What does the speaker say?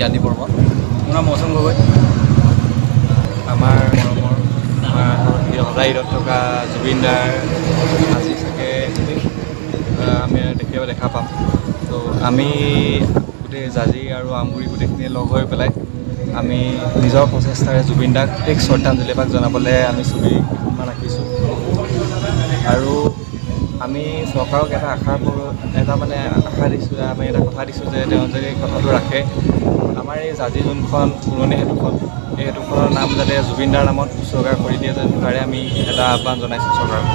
জ্ঞানদীপ বৰ্মন। মোৰ নাম মৌচুম গগৈ। আমাৰ মৰমৰ সদায় ঈদত থকা জুবিনদাৰ আজি চাগে আমি দেখা পাম। তো আমি গোটেই জাজি আৰু আমগুৰি গোটেইখিনি লগ হৈ পেলাই আমি নিজৰ প্ৰচেষ্টাৰে জুবিনদাক শেষ শ্ৰদ্ধাঞ্জলি এভাগ জনাবলৈ আমি ছবি এখন আঁকিছোঁ। আৰু আমি চৰকাৰক এটা আশা দিছোঁ, আমি এটা কথা দিছোঁ যে তেওঁ যদি কথাটো ৰাখে, আমাৰ এই জাজি যোনখন পুৰণি সেতুখন, এই সেতুখনৰ নাম যাতে জুবিনদাৰ নামত উৎসৰ্গা কৰি দিয়ে যেন, তাৰে আমি এটা আহ্বান জনাইছোঁ চৰকাৰক।